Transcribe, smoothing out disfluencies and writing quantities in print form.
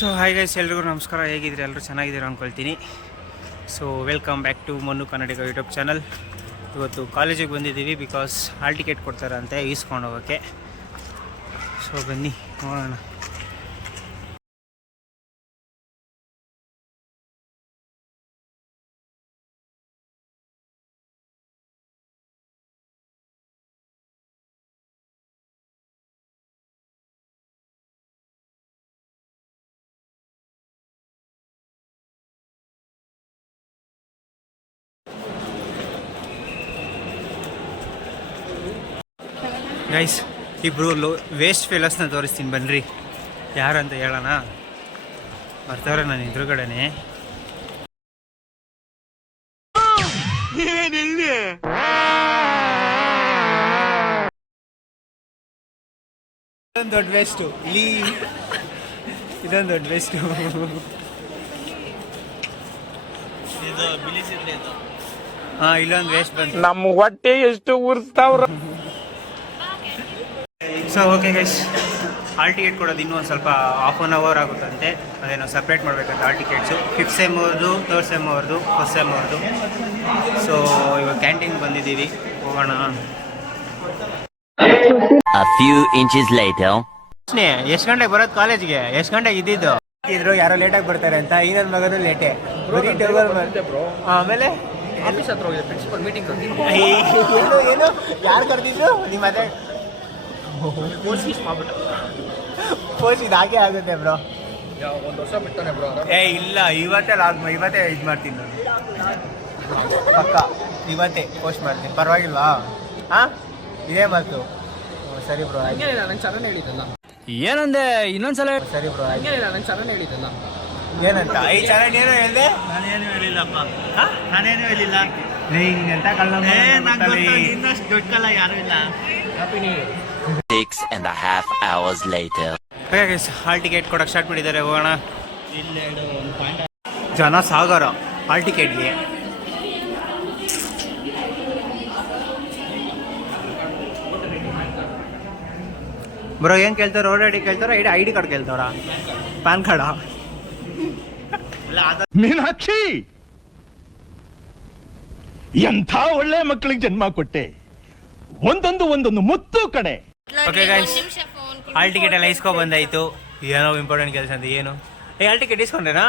So hi guys, ಎಲ್ರಿಗೂ ನಮಸ್ಕಾರ. ಹೇಗಿದ್ದೀರಿ? ಎಲ್ಲರೂ ಚೆನ್ನಾಗಿದ್ದೀರಾ ಅಂದ್ಕೊಳ್ತೀನಿ. So welcome back to Mannu Kannadiga YouTube channel. ಇವತ್ತು ಕಾಲೇಜಿಗೆ ಬಂದಿದ್ದೀವಿ ಬಿಕಾಸ್ ಹಾಲ್ ಟಿಕೆಟ್ ಕೊಡ್ತಾರಂತೆ ಈಸ್ಕೊಂಡು ಹೋಗೋಕ್ಕೆ. ಸೊ ಬನ್ನಿ ನೋಡೋಣ. ಗೈಸ್, ಇಬ್ಬರು ವೇಸ್ಟ್ ಫೇಲಸ್ನ ತೋರಿಸ್ತೀನಿ ಬನ್ನಿರಿ. ಯಾರಂತ ಹೇಳೋಣ? ಬರ್ತಾವ್ರೆ ನಾನು ಎದುರುಗಡೆನೆ. ಇದೊಂದು ದೊಡ್ಡ ವೇಸ್ಟು ಇದೊಂದು ದೊಡ್ಡ ವೇಸ್ಟು. ಹಾಂ, ಇಲ್ಲೊಂದು ವೇಸ್ಟ್ ಬಂತು. ನಮ್ಮ ಹೊಟ್ಟೆ ಎಷ್ಟು ಉರ್ಸ್ತಾವ್ರ. So okay guys, hall ticket ಕೊಡೋದು ಇನ್ನೂ ಒಂದು ಸ್ವಲ್ಪ ಹಾಫ್ ಆನ್ ಅವರ್ ಆಗುತ್ತಂತೆ. ಅದೇನೋ ಸಪ್ರೇಟ್ ಮಾಡಬೇಕಂತ ಹಾಲ್ ಟಿಕೆಟ್ಸು. 5th ಸೆಮ್ ಅವ್ರದ್ದು, 3rd ಸೆಮ್ ಅವ್ರದ್ದು, 1st ಸೆಮ್ ಅವ್ರದ್ದು. ಸೊ ಇವಾಗ ಕ್ಯಾಂಟೀನ್ ಬಂದಿದ್ದೀವಿ, ಹೋಗೋಣ. A few inches later. ಎಷ್ಟು ಗಂಟೆಗೆ ಬರೋದು ಕಾಲೇಜ್ಗೆ? ಎಷ್ಟು ಗಂಟೆಗೆ ಇದ್ದಿದ್ದು? ಇದ್ರು ಯಾರೋ ಲೇಟಾಗಿ ಬರ್ತಾರೆ ಅಂತ. ಈ ನನ್ನ ಮಗನು ಲೇಟೇ. ಆಮೇಲೆ ಆಫೀಸ್ ಹತ್ರ ಹೋಗಿದೆ, ಪ್ರಿನ್ಸಿಪಲ್ ಮೀಟಿಂಗ್ ಏನು ಯಾರು ಕರೆದಿದ್ರು? ನಿಮ್ಮ ಅದೇ ಪೋಸ್ಟ್ ಮಾಡ್ಬಿಟ್ಟು ಪೋಸ್ಟ್ ಇದು ಹಾಗೆ ಆಗುತ್ತೆ ಬ್ರೋ. ಒಂದು ವರ್ಷ ಬಿಡ್ತಾನೆ ಬ್ರೋ. ಇಲ್ಲ, ಇವತ್ತೇ ಇದು ಮಾಡ್ತೀನಿ ನಾನು. ಪಕ್ಕ ಇವತ್ತೇ ಪೋಸ್ಟ್ ಮಾಡ್ತೀನಿ, ಪರವಾಗಿಲ್ವಾ? ಹಾಂ, ಇದೇ ಮಾತು. ಸರಿ ಬ್ರೋ, ನಂಗೆ ಚರಣ ಹೇಳಿದ್ದಲ್ಲ. ಏನಂದೆ ಇನ್ನೊಂದ್ಸಲ? ಸರಿ ಬ್ರೋ, ನಂಗೆ ಚರಣ ಹೇಳಿದ್ದಲ್ಲ. ಏನಂತ? ಈ ಚಾನಲ್ ಏನೋ ಹೇಳಿದೆ? ನಾನೇನು ಹೇಳಿಲ್ಲಪ್ಪ, ನಾನೇನು ಹೇಳಿಲ್ಲ. ಹಿಂಗಂತ ಕಳ್ಳ ಇನ್ನಷ್ಟು ದೊಡ್ಡ ಕಲ್ಲ ಯಾರು ಇಲ್ಲ. Happy new year. 6.5 hours later. Hall ticket ಕೊಡಕ್ಕೆ ಸ್ಟಾರ್ಟ್ ಮಾಡಿದ್ದಾರೆ. ಹೋಗೋಣ. ಜನ ಸಾಗರ ಹಾಲ್ ಟಿಕೆಟ್ಗೆ. ಬ್ರೋ ಏನು ಕೇಳ್ತಾರೆ? ರೋಡ್ ಐ ಡಿ ಕೇಳ್ತಾರ? ಐ ಡಿ ಕಾರ್ಡ್ ಕೇಳ್ತಾರ? ಪ್ಯಾನ್ ಕಾರ್ಡಾ? ಮೀನಾಕ್ಷಿ, ಎಂಥ ಒಳ್ಳೆ ಮಕ್ಕಳಿಗೆ ಜನ್ಮ ಕೊಟ್ಟೆ. ಒಂದೊಂದು ಮುತ್ತು ಕಡೆ. ಓಕೆ ಗೈಸ್, ಹಾಲ್ ಟಿಕೆಟ್ ಎಲ್ಲ ಇಸ್ಕೊ ಬಂದಾಯ್ತು. ಏನೋ ಇಂಪಾರ್ಟೆಂಟ್ ಕೆಲಸ ಅಂತ. ಏನು ಹಾಲ್ ಟಿಕೆಟ್ ಇಸ್ಕೊಂಡ್ರೇನಾ?